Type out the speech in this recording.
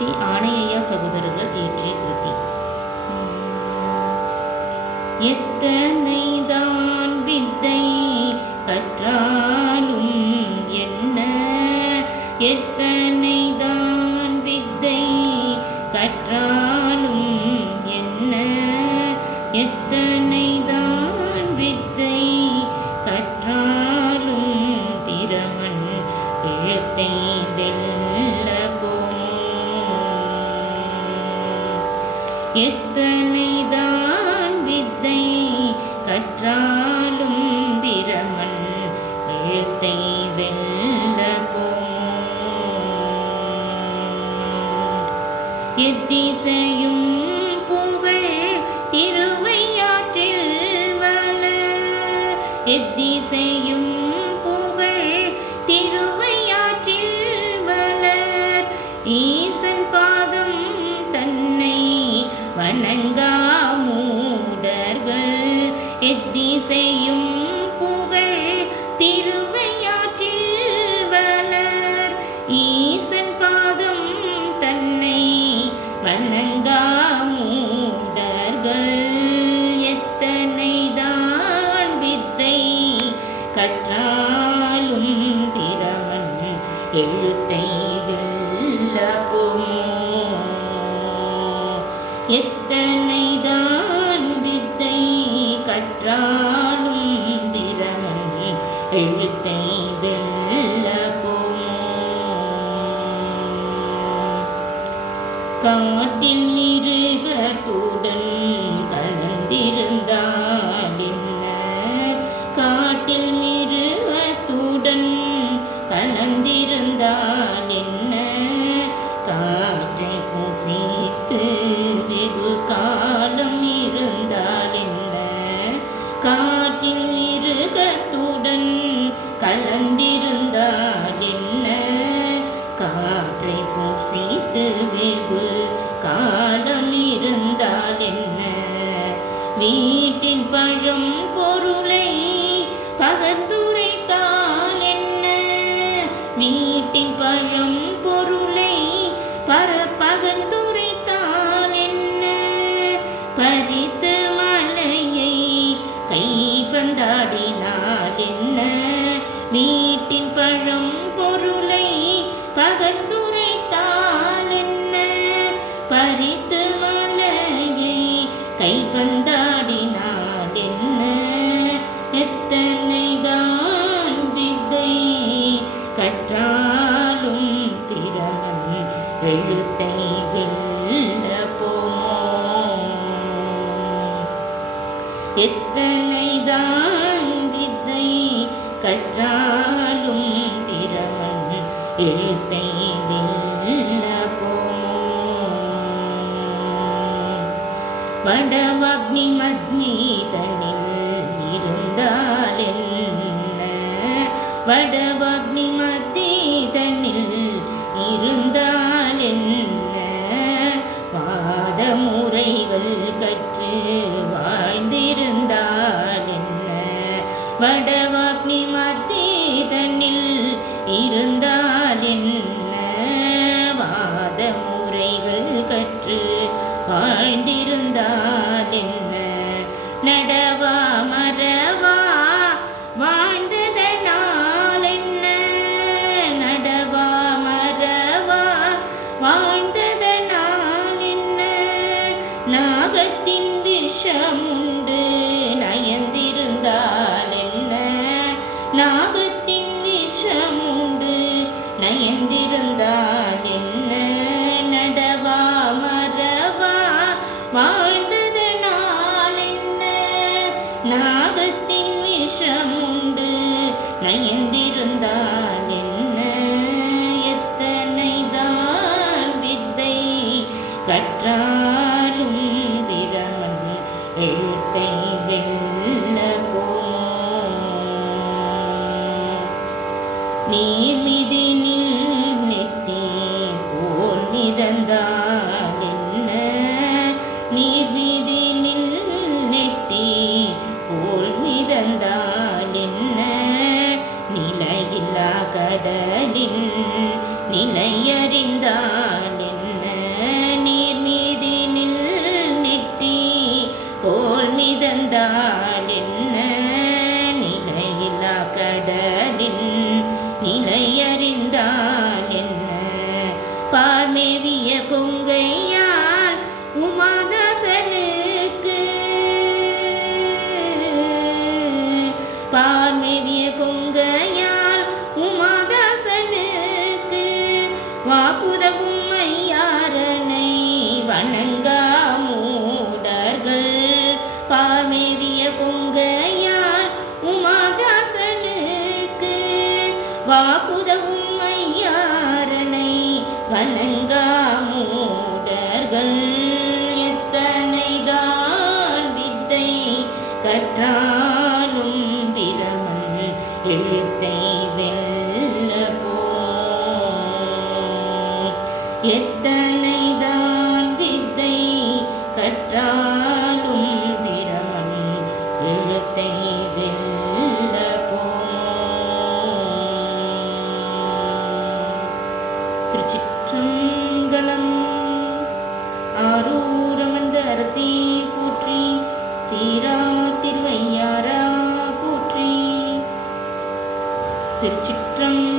ஸ்ரீ ஆணையா சகோதரர்கள் இயற்றிய கிருதி. எத்தனைதான் வித்தை கற்றாலும் என்ன, எத்தனைதான் வித்தை கற்றாலும் என்ன, எத்தனைதான் வித்தை கற்றாலும் திறமன் எழுத்தை வெல்ல போமோ. எத்தனைதான் வித்தை கற்றாலும் திறமன் எழுத்தை வெல்ல போமோ. எத்திசையும் புகழ் திருவையாற்றில் வளர், எத்திசையும் புகழ் திருவையாற்றில் வளர், ஈசன் பாதம் தன்னை வணங்கா மூடர்கள். எத்திசையும் புகழ் திருவையாற்றில் வளர், ஈசன் பாதம் தன்னை வணங்கா மூடர்கள். எத்தனைதான் வித்தை கற்றாலும் திறமன் எழுத்தை வெல்ல போமோ. எத்தனைதான் வித்தை கற்றாலும் திறமன் எழுத்தை வெல்ல போமோ. காட்டில் மிருகத்துடன் கலந்திருந்தால் என்ன, காட்டில் மிருகத்துடன் கலந்திருந்தால் என்ன, காற்றை புசித்து வெகு காலம் இருந்தால் என்ன, காட்டில் மிருகத்துடன் கலந்திருந்தால் என்ன, காற்றை புசித்து வெகு காலம் இருந்தால் என்ன. வீட்டின் பழம் பொருளை பகர்ந்துரைத்தால் என்ன, வீட்டின் பழம் பொருளை பகர்ந்துரைத்தால் என்ன, பறித்து மலையை கைப்பந்தாடினால் என்ன, வீட்டின் பழம் பொருளை பகர்ந்துரைத்தால் என்ன, பறித்து மலையை கைப்பந்தாடினால் என்ன. எத்தனைதான் வித்தை கற்றாலும் திறமன் எழுத்தை வெல்ல போமோ. எத்தனைதான் வித்தை கற்றாலும் திறமன் எழுத்தை வெல்ல போமோ. வடவாக்னி மத்னி தன்னில் இருந்தால் என்ன, வடவாக்னி மத்தி தன்னில் இருந்தால் என்ன, வாத முறைகள் கற்று வாழ்ந்திருந்தால் என்ன, வடவாக்னி மத்தி தன்னில் இருந்தால் என்ன, வாத முறைகள் கற்று வாழ்ந்திருந்தால் என்ன. நடவா மரவா வாழ்ந்ததனால் என்ன, நடவா மரவா வாழ்ந்ததனால் என்ன, நாகத்தின் விஷமுண்டு நயந்திருந்தால் என்ன, நாகத்தின் விஷமுண்டு நயந்திருந்தால் என்ன, நடவா மரவா வாழ்ந்ததனால் என்ன, நாகத்தின் விஷமுண்டு நயந்திருந்தால் என்ன. எத்தனைதான் வித்தை கற்றாலும் திறமன் எழுத்தை வெல்ல போமோ. நீர்மிதினில் நெட்டி போல் மிதந்தால் என்ன, நீர்மிதினில் நெட்டி போல் மிதந்தால் என்ன, நிலையில்லா கடலின் நிலையறிந்தால் என்ன, வணங்கா மூடர்கள் பார்மேவிய கொங்கையார் உமாதாசனுக்கு வாக்குதவும் ஐயாரனை வணங்கா மூடர்கள் எத்தனைதான் வித்தை கற்றாலும் பிரமன் எழுத்தை வெல்ல போம். எத்தனைதான் வித்தை கற்றாலும் பிரமன் எழுத்தை வெல்ல போம். திருச்சிற்றம்பலம். ஆரூரமந்த அரசி போற்றி, சீரா திருவையாரா போற்றி. திருச்சிற்றம்பலம்.